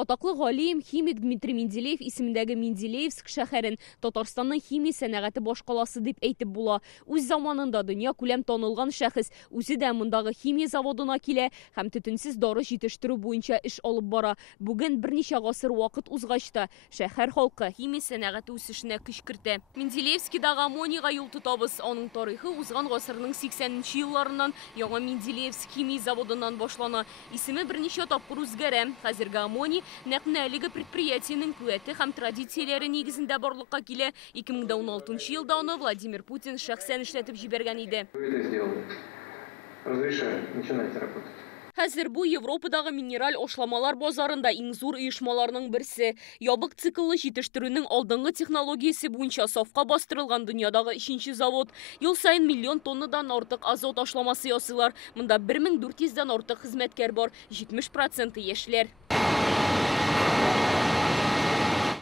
Атаклы галим, химик Дмитрий Менделеев исемендәге Менделеевск шәһәрен Татарстанның химия сәнәгате башкаласы дип әйтеп була. Үз заманында дөнья күләм танылган шәхес үзе дә мондагы химия заводына килә һәм төтенсез дары җитештерү буенча эш алып бара. Бүген берничә гасыр вакыт узгач та шәһәр халкы химия сәнәгате үсешенә көч кертә. Менделеевскидагы аммонига юл тотабыз. Аның тарихы узган гасырның 80нче елларыннан яңа Менделеевск химия заводыннан башлана. Исеме берничә тапкыр үзгәрә. Хәзерге аммоний нәкъ әлеге предприятиенең куәте һәм традицияләре нигезендә барлыкка килә. 2016 елда аны Владимир Путин шәхсән эшләтеп җибәргән иде. Хәзер бу Европадагы минераль ашламалар базарында иң зур оешмаларның берсе. Ябык цикллы җитештерүнең алдынгы технологиясе буенча сафка бастырылган дөньядагы 3нче завод. Ел сайын миллион тоннадан артык азот ашламасы ясыйлар. Монда 1400-дән артык хезмәткәр бар, 70% яшьләр.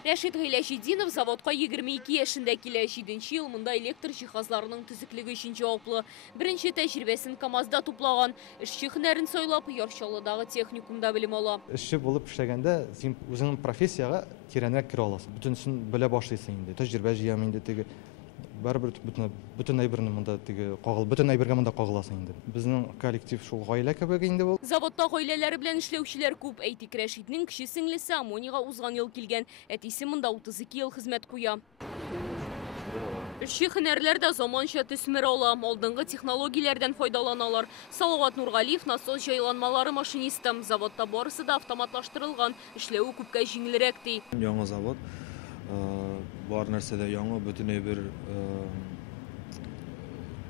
Рәшит Гыйләшидинов заводка 22 яшендә килә. 7нче ел монда электр җиһазларының төзеклеге өчен җаваплы. Беренче тәҗрибәсен КамАЗда туплаган. Эшче һөнәрен сайлап, Ярчалыдагы техникумда белем ала. Эшче булып эшләгәндә, син үзеңнең профессияга тирәнрәк кирә аласың. Бөтенсен белә башлыйсың инде. Тәҗрибә җыям инде теге. Барыбер бөтен әйберне монда теге кагыл, бөтен әйбергә монда кагыласың инде. Безнең коллектив шул гаилә кебек инде бу. Заводта гаиләләре белән эшләүчеләр күп. Әйтик, Рәшитнең кече сеңлесе аммонига узган ел килгән. Әтисе монда 32 ел хезмәт куя. Эшче һөнәрләр дә заманча төсмер ала, алдынгы технологияләрдән файдаланалар. Салават Нургалиев насос җайланмалары машинисты. Заводта барысы да автоматлаштырылган, эшләүе күпкә җиңелрәк ди. Яңа завод, бар нәрсәдә яңа, бөтенләй бер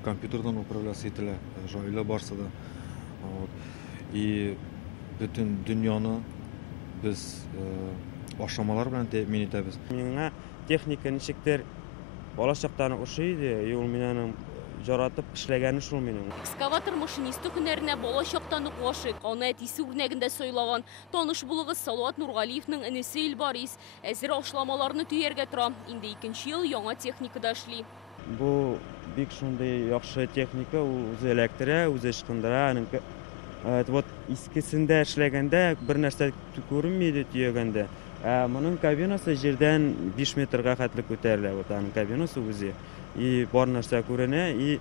компьютердан управляться ителә, җайлы барсы да. И бөтен дөньяны без ашламалар белән тәэмин итәбез. Миңа техника ничектер балачактан ошый иде, ул минем жаратып эшләгәне шул минем. Экскаватор машинисты һөнәренә балачактан ук гашыйк. Аны әтисе үрнәгендә сайлаган. Таныш булыгыз Салават Нургалиевның энесе Илбарис. Әзер ашламаларны төяргә тора. Инде 2нче ел яңа техникада эшли. Бу бик шундый яхшы техника, үзе электрә, үзе ышкындыра. Вот искесендә эшләгәндә бер нәрсә күренми иде төягәндә. Моның кабинасы җирдән 5 метрга хәтле күтәрелә. Вот аның кабинасы үзе. И бар нәрсә күренә, и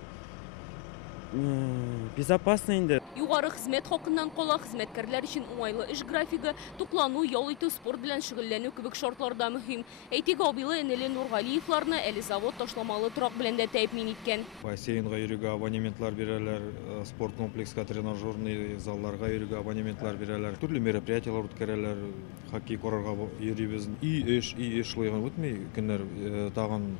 безопасно инде. Югары хезмәт хакыннан кала, хезмәткәрләр өчен уңайлы эш графигы, туклану, ял итү, спорт белән шөгыльләнү кебек шартларда мөһим. Әйтик, абыйлы энеле Нургалиевларны әле завод ташламалы торак белән дә тәэмин иткән. Бассейнга йөрүгә абонементлар бирәләр, спорт комплекска, тренажерный залларга йөрүгә абонементлар бирәләр. Төрле мероприятиялар үткәрәләр, хоккей карарга йөрибез. И эш лыйгын үтми, көннәр тагын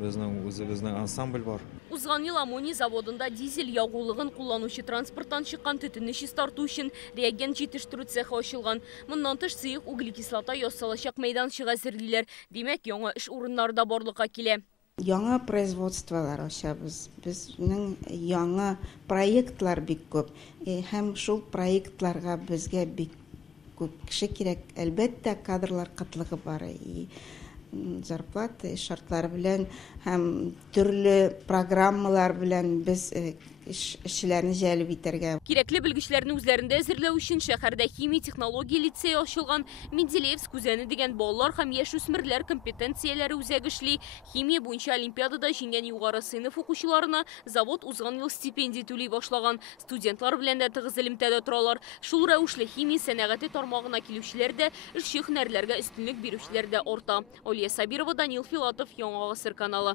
безнең үзебезнең ансамбль бар. Узган ел аммоний заводында дизель ягулыгын кулланучы транспорттан чыккан төтенне чистарту өчен реагент җитештерү цехы ачылган. Моннан тыш сыек углекислота ясалачак мәйданчык әзерлиләр. Димәк, яңа эш урыннары да барлыкка килә. Яңа производстволар ачабыз. Безнең яңа проектлар бик күп. Һәм шул проектларга безгә бик күп кеше кирәк. Әлбәттә, кадрлар кытлыгы бар. Зарплата шартлары белән һәм төрле программалар белән без эшчеләрне җәлеп итәргә. Кирәкле белгечләрне үзләрендә әзерләү өчен шәһәрдә химия технология лицее ачылган. Менделеевск үзәне дигән балалар һәм яшүсмерләр компетенцияләре үзәге эшли. Химия буенча олимпиадада җиңгән югары сыйныф укучыларына завод узган ел стипендия түли башлаган. Студентлар белән дә тыгыз элемтәдә торалар. Шул рәвешле химия сәнәгате тармагына килүчеләр дә, эшче һөнәрләргә өстенлек бирүчеләр дә арта. Алия Сабирова, Данил Филатов, Яңа Гасыр каналы.